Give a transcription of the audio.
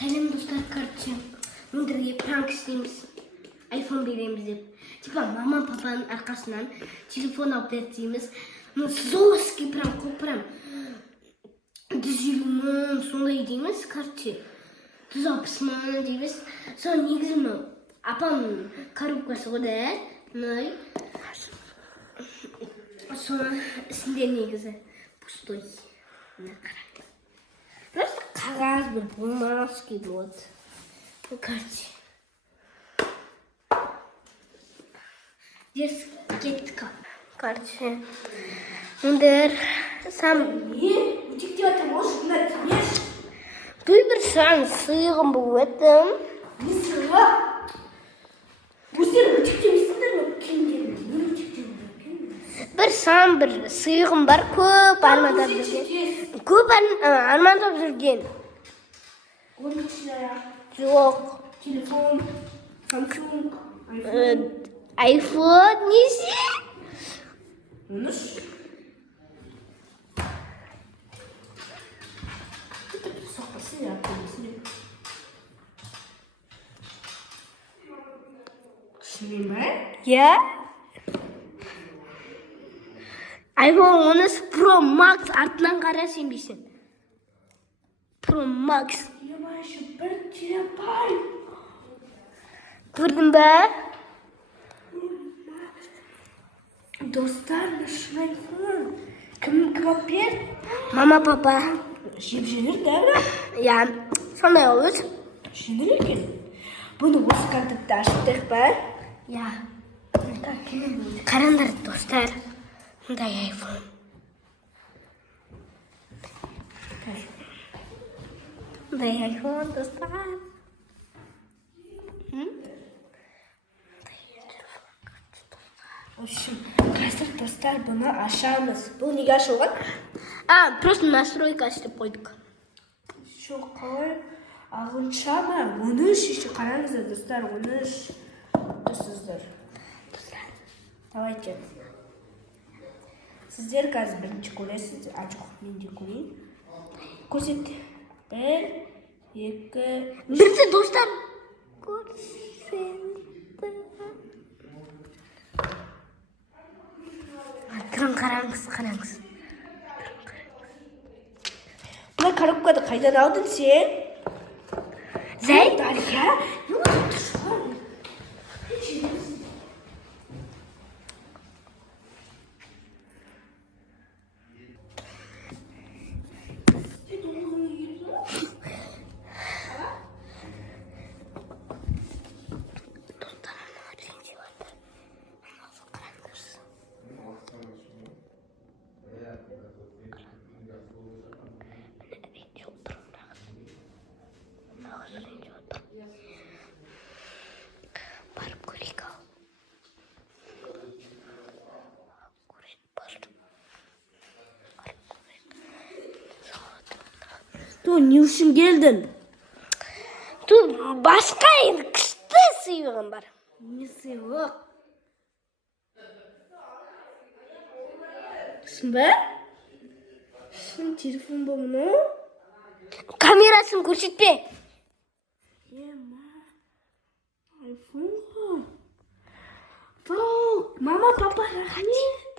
Сәлем достар, короче, өндірге пранк істейміз, айфон береміз деп. Типа мама папаның арқасынан телефон алып береміз. Жесткий прям қылып 150 мың сондай дейміз, короче. 160 мың дейміз. Сол негізі апам коробкасы ода, соны ішінде негізі пустой. Просто қағаз бір бумажки вот. Короче. Дерс кеттік. Короче. Мұндыр сам... Не? Утекти это можешь гнать, конечно. Той бір сан сыйғым бұл өттім. Не сыйға? Өздері утекте месіңдер ме? Кемдерін, не утекте? Бір сан бір сыйғым бар, көп армандап жүрген. Көп армандап жүрген. Оның ішінде Жоқ. телефон, Samsung, Айфон несі? оны ш? Это соқпасын, я көмесіне. Шынымен бе? Я? Айфон 10 Pro Max артынан қара сенбейсің. Pro Max. Еба еще 1 терабайт. Көрдің бе? Достар, нашын айфон. Кім алып бер? Мама, папа. Жеп жеңір, да, бра? Я, сондай олыз. Жеңір екен. Бұны осы контентті ашыптық ба? Я. Қараңдар, достар. Мұндай айфон. Мұндай айфон, достар. В общем, қазір достар бұны ашамыз. Бұл неге ашылған? Просто настройка істеп қойдық. Жоқ, қалай? Ағынша ма? 13 еще қараңыздар, достар, 13. Тұрсыздар. Давайте. Сіздер қазір бірінші көресіздер. Жоқ, мен де көрейін. Көрсет. 1, 2... Бірді, достар. Қараңыз. Бұна коробкады қайдан алдың сен? Зәй? Дария? Не отырып тұршыған? Барып көрейік ау. Не үшін келдің? Басқа енді күшті сыйлығым бар. Не сыйлық? Шын ба? Шын телефон ба мұны? Камерасын көрсетпе. Айфон ғой. Мама, папа, рахмет.